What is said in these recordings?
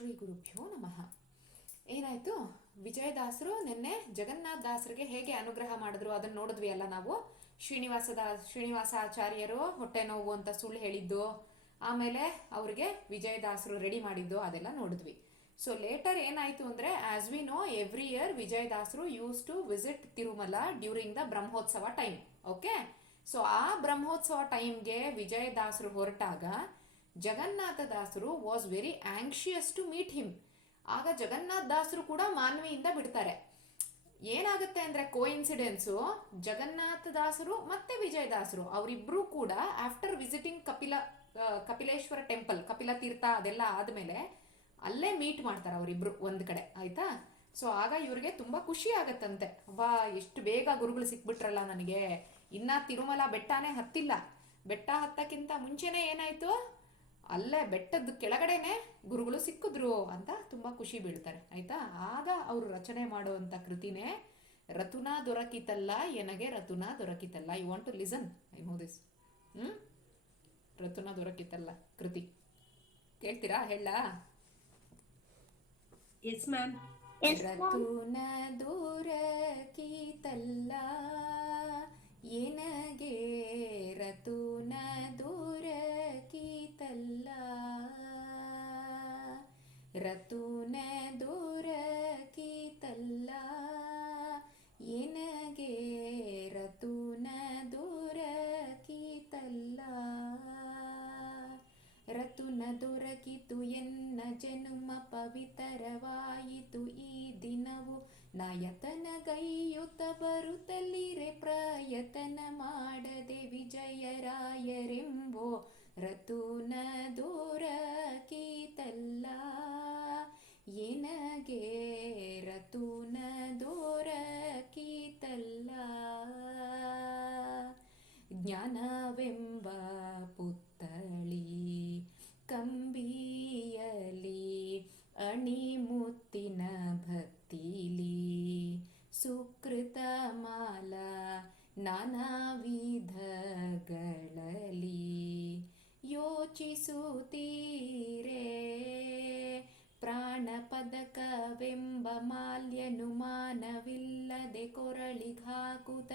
ಶ್ರೀ ಗುರುಭ್ಯೋ ನಮಃ. ಏನಾಯ್ತು, ವಿಜಯದಾಸರು ನಿನ್ನೆ ಜಗನ್ನಾಥ ದಾಸರಿಗೆ ಹೇಗೆ ಅನುಗ್ರಹ ಮಾಡಿದ್ರು ಅದನ್ನ ನೋಡಿದ್ವಿ ಅಲ್ಲ ನಾವು. ಶ್ರೀನಿವಾಸಾಚಾರ್ಯರು ಹೊಟ್ಟೆ ನೋವು ಅಂತ ಸುಳ್ಳು ಹೇಳಿದ್ದು, ಆಮೇಲೆ ಅವ್ರಿಗೆ ವಿಜಯದಾಸರು ರೆಡಿ ಮಾಡಿದ್ದು ಅದೆಲ್ಲ ನೋಡಿದ್ವಿ. ಸೊ ಲೇಟರ್ ಏನಾಯ್ತು ಅಂದ್ರೆ, as we know every year ವಿಜಯದಾಸರು use to visit Tirumala during the Brahmotsava time. Okay, so ಆ ಬ್ರಹ್ಮೋತ್ಸವ ಟೈಮ್ಗೆ ವಿಜಯದಾಸರು ಹೊರಟಾಗ ಜಗನ್ನಾಥ ದಾಸರು was very anxious to meet him. ಆಗ ಜಗನ್ನಾಥ ದಾಸರು ಕೂಡ ಮಾನ್ವಿಯಿಂದ ಬಿಡ್ತಾರೆ. ಏನಾಗುತ್ತೆ ಅಂದ್ರೆ ಕೋಇನ್ಸಿಡೆನ್ಸು, ಜಗನ್ನಾಥ ದಾಸರು ಮತ್ತೆ ವಿಜಯದಾಸರು ಅವರಿಬ್ರು ಕೂಡ after visiting Kapileshwara temple, Kapila Theertha ಅದೆಲ್ಲ ಆದ್ಮೇಲೆ ಅಲ್ಲೇ ಮೀಟ್ ಮಾಡ್ತಾರೆ ಅವರಿಬ್ರು ಒಂದ್ ಕಡೆ, ಆಯ್ತಾ. ಸೊ ಆಗ ಇವ್ರಿಗೆ ತುಂಬಾ ಖುಷಿ ಆಗತ್ತಂತೆ, ವಾ ಎಷ್ಟು ಬೇಗ ಗುರುಗಳು ಸಿಕ್ಬಿಟ್ರಲ್ಲ ನನಗೆ, ಇನ್ನ ತಿರುಮಲ ಬೆಟ್ಟನೇ ಹತ್ತಿಲ್ಲ, ಬೆಟ್ಟ ಹತ್ತಕ್ಕಿಂತ ಮುಂಚೆನೆ ಏನಾಯ್ತು, ಅಲ್ಲೇ ಬೆಟ್ಟದ ಕೆಳಗಡೆನೆ ಗುರುಗಳು ಸಿಕ್ಕಿದ್ರು ಅಂತ ತುಂಬಾ ಖುಷಿ ಬೀಳ್ತಾರೆ, ಆಯ್ತಾ. ಆಗ ಅವರು ರಚನೆ ಮಾಡುವಂತ ಕೃತಿನೇ ರತುನ ದೊರಕಿತಲ್ಲ ಎನಗೆ ರತುನ ದೊರಕಿತಲ್ಲ. You want to listen, I know this. ರತುನ ದೊರಕಿತಲ್ಲ ಕೃತಿ ಕೇಳ್ತೀರಾ? ಹೇಳ. Yes ma'am. ರತುನ ದೊರಕಿತಲ್ಲ ಎನಗೆ ರತುನ ದೊರಕಿತಲ್ಲ, ರತುನ ದೊರಕಿತಲ್ಲ ಎನಗೆ ರತುನ ದೊರಕಿತಲ್ಲ, ರತುನ ದೊರಕಿತು ಎನ್ನ ಜನುಮ ಪವಿತ್ರವಾಯಿತು ಈ ದಿನವು, ನಯತನಗೈಯುತ ಬರುತ್ತಲಿರೆ ಪ್ರಯತನ ಮಾಡದೆ ವಿಜಯರಾಯರೆಂಬೋ, ರತುನ ದೊರಕಿತಲ್ಲ ಎನಗೆ ರತುನ ದೊರಕಿತಲ್ಲ. ಜ್ಞಾನವೆಂಬ ಪುತ್ತಳಿ ಕಂಬಿಯಲಿ ಅಣಿಮುತ್ತಿನ ಭಕ್ತಿಲಿ, ಸುಕೃತ ಮಾಲ ನಾನಾ ವಿಧಗಳಲ್ಲಿ ಯೋಚಿಸುತ್ತೀರೆ, ಪ್ರಾಣ ಪದಕವೆಂಬ ಮಾಲ್ಯನುಮಾನವಿಲ್ಲದೆ ಕೊರಳಿಗಾಕುತ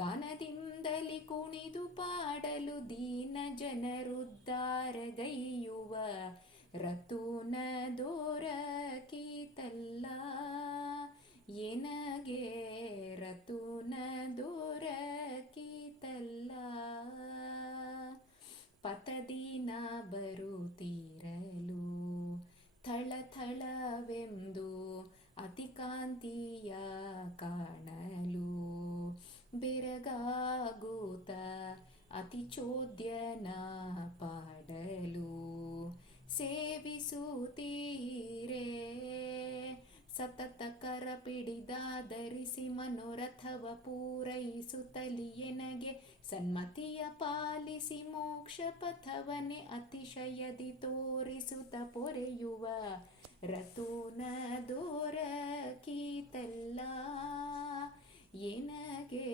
ಗಾನದಿಂದಲಿ ಕುಣಿದು ಪಾಡಲು ದೀನ ಜನರುದ್ಧಾರಗೈಯುವ, ರತುನ ದೊರಕಿತಲ್ಲ ಎನಗೆ ರತುನ ದೊರಕಿತಲ್ಲ. ಪತದಿನ ಬರುತ್ತಿರಲು ಥಳಥಳವೆಂದು ಅತಿಕಾಂತಿಯ ಕಾಣಲು, ಬೆರಗಾಗೂತ ಅತಿ ಚೋದ್ಯನ ಪಾಡಲು ಸೇವಿಸುತ್ತೀರೆ, ಸತತ ಕರ ಪಿಡಿದಾಧರಿಸಿ ಮನೋರಥವ ಪೂರೈಸುತ್ತಲಿ ಎನಗೆ ಸನ್ಮತಿಯ ಪಾಲಿಸಿ ಮೋಕ್ಷ ಪಥವನೆ ಅತಿಶಯದಿ ತೋರಿಸುತ್ತ ಪೊರೆಯುವ, ರತುನ ದೊರಕಿತಲ್ಲ ಎನಗೆ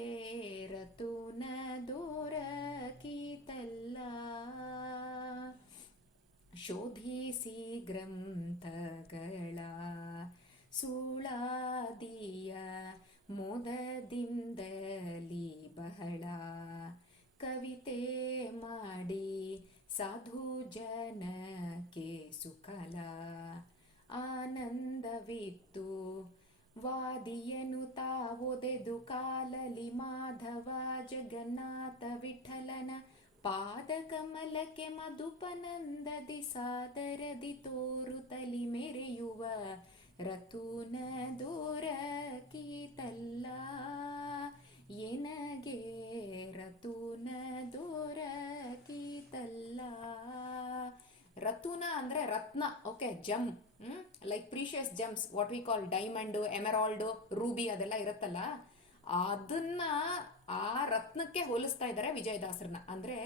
ರತುನ ದೊರಕಿತಲ್ಲ. ಶೋಧಿಸಿ ಗ್ರಂಥಗಳ ಸುಳಾದಿಯ ಮೋದದಿಂದಲಿ ಬಹಳ ಕವಿತೆ ಮಾಡಿ ಸಾಧು ಜನಕ್ಕೆ ಸುಖಲ ಆನಂದವಿತ್ತು, ವಾದಿಯನು ತಾವೊದೆದು ಕಾಲಲಿ ಮಾಧವ ಜಗನ್ನಾಥ ವಿಠಲನ ಪಾದ ಕಮಲಕ್ಕೆ ಮಧುಪನಂದದಿ ಸಾದರದಿ ತೋರುತ್ತಲಿ ಮೆರೆಯುವ, ರತುನ ದೊರಕಿತಲ್ಲ ಎನಗೆ ರತುನ ದೊರಕಿತಲ್ಲ. ರತುನ ಅಂದ್ರೆ ರತ್ನ, okay, gem, like precious gems, what we call diamond, emerald, ruby ಅದೆಲ್ಲ ಇರುತ್ತಲ್ಲ, ಅದನ್ನ ಆ ರತ್ನಕ್ಕೆ ಹೋಲಿಸ್ತಾ ಇದ್ದಾರೆ ವಿಜಯದಾಸರನ್ನ. ಅಂದ್ರೆ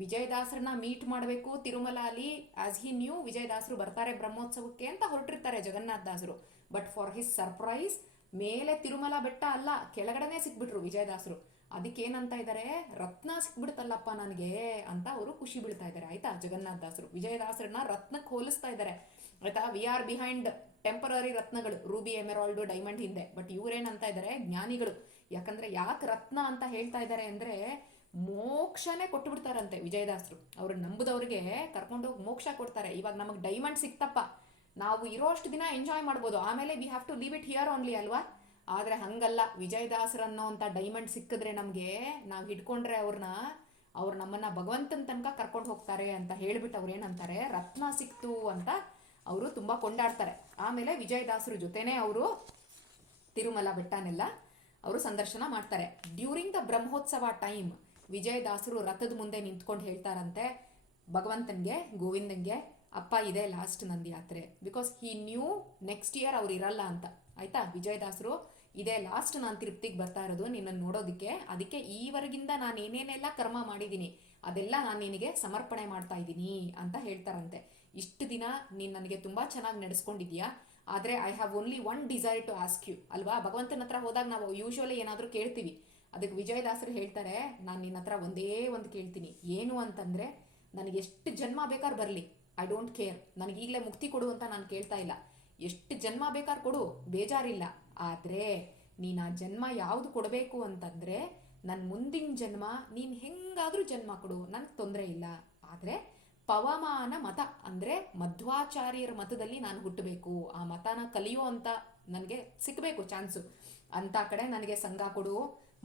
ವಿಜಯದಾಸರನ್ನ ಮೀಟ್ ಮಾಡಬೇಕು ತಿರುಮಲ ಅಲ್ಲಿ, ಆಸ್ ಹಿ ನ್ಯೂ ವಿಜಯದಾಸರು ಬರ್ತಾರೆ ಬ್ರಹ್ಮೋತ್ಸವಕ್ಕೆ ಅಂತ ಹೊರಟಿರ್ತಾರೆ ಜಗನ್ನಾಥ ದಾಸರು. ಬಟ್ ಫಾರ್ ಹಿಸ್ ಸರ್ಪ್ರೈಸ್ ಮೇಲೆ ತಿರುಮಲ ಬೆಟ್ಟ ಅಲ್ಲ, ಕೆಳಗಡೆನೆ ಸಿಕ್ಬಿಟ್ರು ವಿಜಯದಾಸರು. ಅದಕ್ಕೇನಂತ ಇದ್ದಾರೆ, ರತ್ನ ಸಿಕ್ಬಿಡ್ತಲ್ಲಪ್ಪ ನನಗೆ ಅಂತ ಅವರು ಖುಷಿ ಬೀಳ್ತಾ ಇದ್ದಾರೆ, ಆಯ್ತಾ. ಜಗನ್ನಾಥ ದಾಸರು ವಿಜಯದಾಸರನ್ನ ರತ್ನಕ್ಕೆ ಹೋಲಿಸ್ತಾ ಇದ್ದಾರೆ. ಆಯ್ತಾ. ವಿ ಆರ್ ಬಿಹೈಂಡ್ ಟೆಂಪರರಿ ರತ್ನಗಳು, ರೂಬಿ, ಎಮೆರಾಲ್ಡು, ಡೈಮಂಡ್ ಹಿಂದೆ. ಬಟ್ ಇವ್ರೇನಂತ ಇದ್ದಾರೆ, ಜ್ಞಾನಿಗಳು. ಯಾಕಂದ್ರೆ ಯಾಕೆ ರತ್ನ ಅಂತ ಹೇಳ್ತಾ ಇದ್ದಾರೆ ಅಂದ್ರೆ, ಮೋಕ್ಷನೇ ಕೊಟ್ಟು ಬಿಡ್ತಾರಂತೆ ವಿಜಯದಾಸರು. ಅವ್ರನ್ನ ನಂಬುದವ್ರಿಗೆ ಕರ್ಕೊಂಡೋಗಿ ಮೋಕ್ಷ ಕೊಡ್ತಾರೆ. ಇವಾಗ ನಮಗೆ ಡೈಮಂಡ್ ಸಿಕ್ತಪ್ಪ, ನಾವು ಇರೋ ಅಷ್ಟು ದಿನ ಎಂಜಾಯ್ ಮಾಡ್ಬೋದು, ಆಮೇಲೆ we have to leave it here only ಅಲ್ವಾ. ಆದರೆ ಹಂಗಲ್ಲ, ವಿಜಯದಾಸರನ್ನೋ ಅಂತ ಡೈಮಂಡ್ ಸಿಕ್ಕಿದ್ರೆ ನಮಗೆ, ನಾವು ಹಿಡ್ಕೊಂಡ್ರೆ ಅವ್ರು ನಮ್ಮನ್ನ ಭಗವಂತನ ತನಕ ಕರ್ಕೊಂಡು ಹೋಗ್ತಾರೆ ಅಂತ ಹೇಳ್ಬಿಟ್ಟು ಅವ್ರು ಏನಂತಾರೆ, ರತ್ನ ಸಿಕ್ತು ಅಂತ ಅವರು ತುಂಬ ಕೊಂಡಾಡ್ತಾರೆ. ಆಮೇಲೆ ವಿಜಯದಾಸರ ಜೊತೆನೇ ಅವರು ತಿರುಮಲ ಬೆಟ್ಟನೆಲ್ಲ ಅವರು ಸಂದರ್ಶನ ಮಾಡ್ತಾರೆ. ಡ್ಯೂರಿಂಗ್ ದ ಬ್ರಹ್ಮೋತ್ಸವ ಟೈಮ್ ವಿಜಯದಾಸರು ರಥದ ಮುಂದೆ ನಿಂತ್ಕೊಂಡು ಹೇಳ್ತಾರಂತೆ ಭಗವಂತನಿಗೆ, ಗೋವಿಂದಂಗೆ, ಅಪ್ಪ ಇದೆ ಲಾಸ್ಟ್ ನಂದು ಯಾತ್ರೆ. Because he knew next year ಅವ್ರು ಇರಲ್ಲ ಅಂತ. ಆಯ್ತಾ, ವಿಜಯದಾಸರು ಇದೇ ಲಾಸ್ಟ್ ನಾನು ತಿರುಪ್ತಿಗೆ ಬರ್ತಾ ಇರೋದು ನಿನ್ನನ್ನು ನೋಡೋದಕ್ಕೆ, ಅದಕ್ಕೆ ಈವರೆಗಿಂದ ನಾನು ಏನೇನೆಲ್ಲ ಕರ್ಮ ಮಾಡಿದ್ದೀನಿ ಅದೆಲ್ಲ ನಾನು ನಿನಗೆ ಸಮರ್ಪಣೆ ಮಾಡ್ತಾ ಇದ್ದೀನಿ ಅಂತ ಹೇಳ್ತಾರಂತೆ. ಇಷ್ಟು ದಿನ ನೀನು ನನಗೆ ತುಂಬ ಚೆನ್ನಾಗಿ ನಡೆಸ್ಕೊಂಡಿದ್ಯಾ, ಆದರೆ I have only one desire to ask you ಅಲ್ವಾ. ಭಗವಂತನ ಹತ್ರ ಹೋದಾಗ ನಾವು ಯೂಶ್ವಲಿ ಏನಾದರೂ ಕೇಳ್ತೀವಿ, ಅದಕ್ಕೆ ವಿಜಯದಾಸರು ಹೇಳ್ತಾರೆ, ನಾನು ನಿನ್ನ ಹತ್ರ ಒಂದೇ ಒಂದು ಕೇಳ್ತೀನಿ, ಏನು ಅಂತಂದರೆ ನನಗೆ ಎಷ್ಟು ಜನ್ಮ ಬೇಕಾದ್ರೆ ಬರಲಿ, ಐ ಡೋಂಟ್ ಕೇರ್, ನನಗೆ ಈಗಲೇ ಮುಕ್ತಿ ಕೊಡು ಅಂತ ನಾನು ಕೇಳ್ತಾ ಇಲ್ಲ, ಎಷ್ಟು ಜನ್ಮ ಬೇಕಾದ್ರೆ ಕೊಡು, ಬೇಜಾರಿಲ್ಲ. ಆದರೆ ನೀನು ಆ ಜನ್ಮ ಯಾವುದು ಕೊಡಬೇಕು ಅಂತಂದರೆ, ನನ್ನ ಮುಂದಿನ ಜನ್ಮ ನೀನು ಹೆಂಗಾದರೂ ಜನ್ಮ ಕೊಡು, ನನಗೆ ತೊಂದರೆ ಇಲ್ಲ. ಆದರೆ ಪವಮಾನ ಮತ ಅಂದರೆ ಮಧ್ವಾಚಾರ್ಯರ ಮತದಲ್ಲಿ ನಾನು ಹುಟ್ಟಬೇಕು, ಆ ಮತನ ಕಲಿಯೋ ಅಂತ ನನಗೆ ಸಿಕ್ಕಬೇಕು ಚಾನ್ಸು, ಅಂತ ಕಡೆ ನನಗೆ ಸಂಘ ಕೊಡು.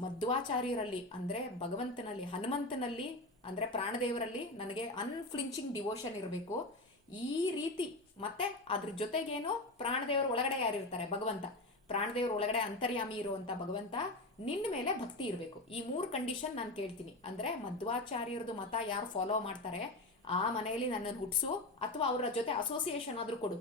ಮಧ್ವಾಚಾರ್ಯರಲ್ಲಿ ಅಂದರೆ ಭಗವಂತನಲ್ಲಿ, ಹನುಮಂತನಲ್ಲಿ ಅಂದರೆ ಪ್ರಾಣದೇವರಲ್ಲಿ ನನಗೆ ಅನ್ಫ್ಲಿಂಚಿಂಗ್ ಡಿವೋಷನ್ ಇರಬೇಕು. ಈ ರೀತಿ ಮತ್ತೆ ಅದ್ರ ಜೊತೆಗೇನು, ಪ್ರಾಣದೇವರ ಒಳಗಡೆ ಯಾರಿರ್ತಾರೆ, ಭಗವಂತ, ಪ್ರಾಣದೇವರ ಒಳಗಡೆ ಅಂತರ್ಯಾಮಿ ಇರುವಂಥ ಭಗವಂತ, ನಿನ್ನ ಮೇಲೆ ಭಕ್ತಿ ಇರಬೇಕು. ಈ 3 ಕಂಡೀಷನ್ ನಾನು ಕೇಳ್ತೀನಿ. ಅಂದರೆ ಮಧ್ವಾಚಾರ್ಯರದು ಮತ ಯಾರು ಫಾಲೋ ಮಾಡ್ತಾರೆ ಆ ಮನೆಯಲ್ಲಿ ನನ್ನನ್ನು ಹುಟ್ಟಿಸು, ಅಥವಾ ಅವರ ಜೊತೆ ಅಸೋಸಿಯೇಷನ್ ಆದರೂ ಕೊಡು.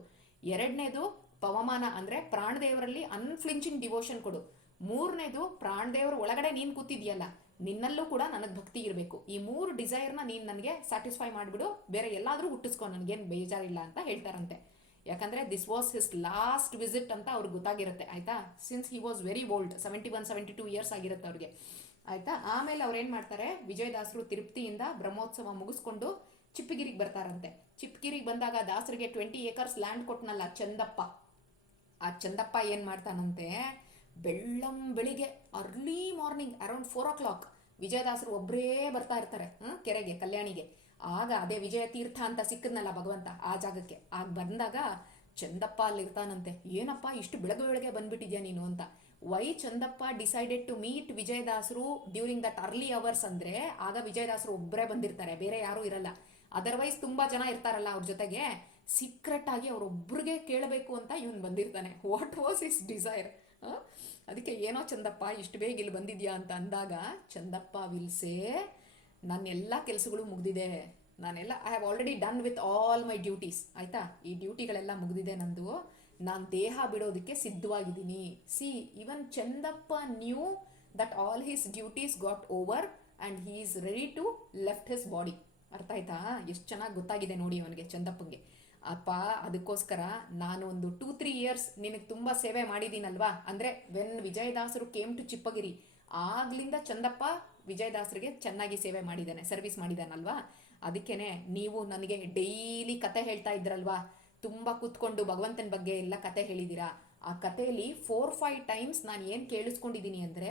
ಎರಡನೇದು ಪವಮಾನ ಅಂದರೆ ಪ್ರಾಣದೇವರಲ್ಲಿ ಅನ್ಫ್ಲಿಂಚಿಂಗ್ ಡಿವೋಷನ್ ಕೊಡು. ಮೂರನೇದು ಪ್ರಾಣದೇವರ ಒಳಗಡೆ ನೀನು ಕೂತಿದ್ಯಲ್ಲ, ನಿನ್ನಲ್ಲೂ ಕೂಡ ನನಗೆ ಭಕ್ತಿ ಇರಬೇಕು. ಈ 3 ಡಿಸೈರ್ನ ನೀನು ನನಗೆ ಸ್ಯಾಟಿಸ್ಫೈ ಮಾಡಿಬಿಡು, ಬೇರೆ ಎಲ್ಲಾದರೂ ಹುಟ್ಟಿಸ್ಕೊ, ನನಗೇನು ಬೇಜಾರಿಲ್ಲ ಅಂತ ಹೇಳ್ತಾರಂತೆ. ಯಾಕಂದರೆ this was his last visit ಅಂತ ಅವ್ರಿಗೆ ಗೊತ್ತಾಗಿರುತ್ತೆ. ಆಯಿತಾ, since he was very old, 71-72 years ಆಗಿರುತ್ತೆ ಅವ್ರಿಗೆ. ಆಯಿತಾ, ಆಮೇಲೆ ಅವ್ರು ಏನು ಮಾಡ್ತಾರೆ, ವಿಜಯದಾಸರು ತಿರುಪ್ತಿಯಿಂದ ಬ್ರಹ್ಮೋತ್ಸವ ಮುಗಿಸ್ಕೊಂಡು ಚಿಪ್ಪಗಿರಿಗೆ ಬರ್ತಾರಂತೆ. ಚಿಪ್ಪಗಿರಿಗೆ ಬಂದಾಗ ದಾಸರಿಗೆ 20 acres ಲ್ಯಾಂಡ್ ಕೊಟ್ಟನಲ್ಲ ಚಂದಪ್ಪ, ಆ ಚಂದಪ್ಪ ಏನು ಮಾಡ್ತಾನಂತೆ, ಬೆಳಿಗ್ಗೆ ಅರ್ಲಿ ಮಾರ್ನಿಂಗ್ ಅರೌಂಡ್ 4 o'clock ವಿಜಯದಾಸರು ಒಬ್ಬರೇ ಬರ್ತಾ ಇರ್ತಾರೆ ಕೆರೆಗೆ, ಕಲ್ಯಾಣಿಗೆ. ಆಗ ಅದೇ ವಿಜಯ ತೀರ್ಥ ಅಂತ ಸಿಕ್ಕದ್ನಲ್ಲ ಭಗವಂತ, ಆ ಜಾಗಕ್ಕೆ ಆಗ ಬಂದಾಗ ಚಂದಪ್ಪ ಅಲ್ಲಿರ್ತಾನಂತೆ. ಏನಪ್ಪ ಇಷ್ಟು ಬೆಳಗ್ಗೆ ಬಂದ್ಬಿಟ್ಟಿದ್ಯಾ ನೀನು ಅಂತ. Why Chandappa decided to meet ವಿಜಯದಾಸರು ಡ್ಯೂರಿಂಗ್ ದಟ್ ಅರ್ಲಿ ಅವರ್ಸ್ ಅಂದರೆ, ಆಗ ವಿಜಯದಾಸರು ಒಬ್ಬರೇ ಬಂದಿರ್ತಾರೆ, ಬೇರೆ ಯಾರೂ ಇರಲ್ಲ. ಅದರ್ವೈಸ್ ತುಂಬ ಜನ ಇರ್ತಾರಲ್ಲ ಅವ್ರ ಜೊತೆಗೆ, ಸೀಕ್ರೆಟ್ ಆಗಿ ಅವರೊಬ್ಬರಿಗೆ ಕೇಳಬೇಕು ಅಂತ ಇವನು ಬಂದಿರ್ತಾನೆ. What was his desire. ಅದಕ್ಕೆ ಏನೋ ಚಂದಪ್ಪ ಇಷ್ಟು ಬೇಗ ಇಲ್ಲಿ ಬಂದಿದ್ಯಾ ಅಂತ ಅಂದಾಗ, ಚಂದಪ್ಪ ವಿಲ್ಸೆ, ನನ್ನೆಲ್ಲ ಕೆಲಸಗಳು ಮುಗ್ದಿದೆ, ನಾನೆಲ್ಲ I have already done with all my duties. ಆಯಿತಾ, ಈ ಡ್ಯೂಟಿಗಳೆಲ್ಲ ಮುಗ್ದಿದೆ ನಂದು, ನಾನು ದೇಹ ಬಿಡೋದಕ್ಕೆ ಸಿದ್ಧವಾಗಿದ್ದೀನಿ. See, even Chandappa knew that all his duties got over and he is ready to left his body. ಅರ್ಥ ಆಯ್ತಾ, ಎಷ್ಟು ಚೆನ್ನಾಗಿ ಗೊತ್ತಾಗಿದೆ ನೋಡಿ ಅವನಿಗೆ, ಚಂದಪ್ಪಂಗೆ. ಅಪ್ಪ, ಅದಕ್ಕೋಸ್ಕರ ನಾನು ಒಂದು 2-3 years ನಿನಗೆ ತುಂಬ ಸೇವೆ ಮಾಡಿದ್ದೀನಲ್ವಾ. ಅಂದರೆ ವೆನ್ ವಿಜಯದಾಸರು ಕೇಮ್ ಟು ಚಿಪ್ಪಗಿರಿ, ಆಗ್ಲಿಂದ ಚಂದಪ್ಪ ವಿಜಯದಾಸರಿಗೆ ಚೆನ್ನಾಗಿ ಸೇವೆ ಮಾಡಿದ್ದಾನೆ, ಸರ್ವಿಸ್ ಮಾಡಿದ್ದಾನಲ್ವಾ. ಅದಕ್ಕೇನೆ ನೀವು ನನಗೆ ಡೈಲಿ ಕತೆ ಹೇಳ್ತಾ ಇದ್ರಲ್ವಾ, ತುಂಬ ಕೂತ್ಕೊಂಡು ಭಗವಂತನ ಬಗ್ಗೆ ಎಲ್ಲ ಕತೆ ಹೇಳಿದ್ದೀರಾ. ಆ ಕಥೆಯಲ್ಲಿ 4-5 times ನಾನು ಏನು ಕೇಳಿಸ್ಕೊಂಡಿದ್ದೀನಿ ಅಂದರೆ,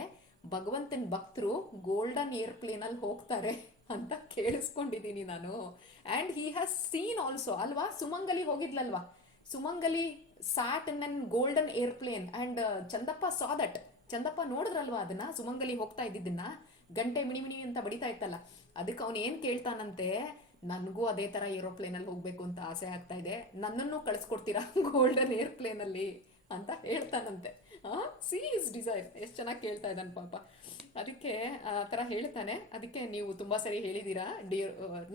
ಭಗವಂತನ ಭಕ್ತರು ಗೋಲ್ಡನ್ ಏರ್ಪ್ಲೇನಲ್ಲಿ ಹೋಗ್ತಾರೆ ಅಂತ ಕೇಳಿಸ್ಕೊಂಡಿದ್ದೀನಿ ನಾನು. And he has seen also ಅಲ್ವಾ, ಸುಮಂಗಲಿ ಹೋಗಿದ್ಲಲ್ವಾ, ಸುಮಂಗಲಿ sat in an golden airplane and Chandappa saw that. Chandappa ನೋಡಿದ್ರಲ್ವಾ ಅದನ್ನ, ಸುಮಂಗಲಿ ಹೋಗ್ತಾ ಇದ್ದಿದ್ದನ್ನ, ಗಂಟೆ ಮಿಣಿ ಅಂತ ಬಡಿತಾ ಇತ್ತಲ್ಲ. ಅದಕ್ಕೆ ಅವನು ಏನು ಕೇಳ್ತಾನಂತೆ, ನನಗೂ ಅದೇ ಥರ ಏರೋಪ್ಲೇನಲ್ಲಿ ಹೋಗಬೇಕು ಅಂತ ಆಸೆ ಆಗ್ತಾ ಇದೆ, ನನ್ನನ್ನು ಕಳಿಸ್ಕೊಡ್ತೀರಾ ಗೋಲ್ಡನ್ ಏರ್ಪ್ಲೇನಲ್ಲಿ ಅಂತ ಹೇಳ್ತಾನಂತೆ. ಸಿ ಇಸ್ ಡಿಸೈರ್, ಎಷ್ಟು ಚೆನ್ನಾಗಿ ಕೇಳ್ತಾ ಇದ್ದಾನೆ ಪಾಪ. ಅದಕ್ಕೆ ಆ ಥರ ಹೇಳ್ತಾನೆ. ಅದಕ್ಕೆ ನೀವು ತುಂಬ ಸರಿ ಹೇಳಿದ್ದೀರಾ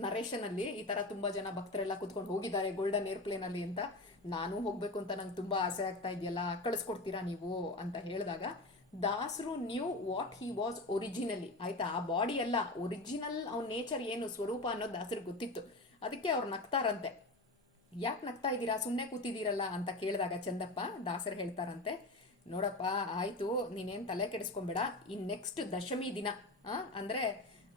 ನರೇಷನಲ್ಲಿ, ಈ ಥರ ತುಂಬ ಜನ ಭಕ್ತರೆಲ್ಲ ಕೂತ್ಕೊಂಡು ಹೋಗಿದ್ದಾರೆ ಗೋಲ್ಡನ್ ಏರ್ಪ್ಲೇನಲ್ಲಿ ಅಂತ. ನಾನು ಹೋಗಬೇಕು ಅಂತ ನಂಗೆ ತುಂಬ ಆಸೆ ಆಗ್ತಾ ಇದೆಯಲ್ಲ, ಕಳಿಸ್ಕೊಡ್ತೀರಾ ನೀವು ಅಂತ ಹೇಳಿದಾಗ, ದಾಸರು new what he was originally. ಆಯ್ತಾ, ಆ ಬಾಡಿ ಎಲ್ಲ ಒರಿಜಿನಲ್, ಅವ್ನ ನೇಚರ್ ಏನು ಸ್ವರೂಪ ಅನ್ನೋದು ದಾಸರಿಗೆ ಗೊತ್ತಿತ್ತು. ಅದಕ್ಕೆ ಅವ್ರು ನಗ್ತಾರಂತೆ. ಯಾಕೆ ನಗ್ತಾ ಇದ್ದೀರಾ, ಸುಮ್ಮನೆ ಕೂತಿದ್ದೀರಲ್ಲ ಅಂತ ಕೇಳಿದಾಗ ಚಂದಪ್ಪ, ದಾಸರು ಹೇಳ್ತಾರಂತೆ, ನೋಡಪ್ಪ ಆಯಿತು, ನೀನೇನು ತಲೆ ಕೆಡಿಸ್ಕೊಂಬೇಡ, ಈ ನೆಕ್ಸ್ಟ್ ದಶಮಿ ದಿನ ಅಂದರೆ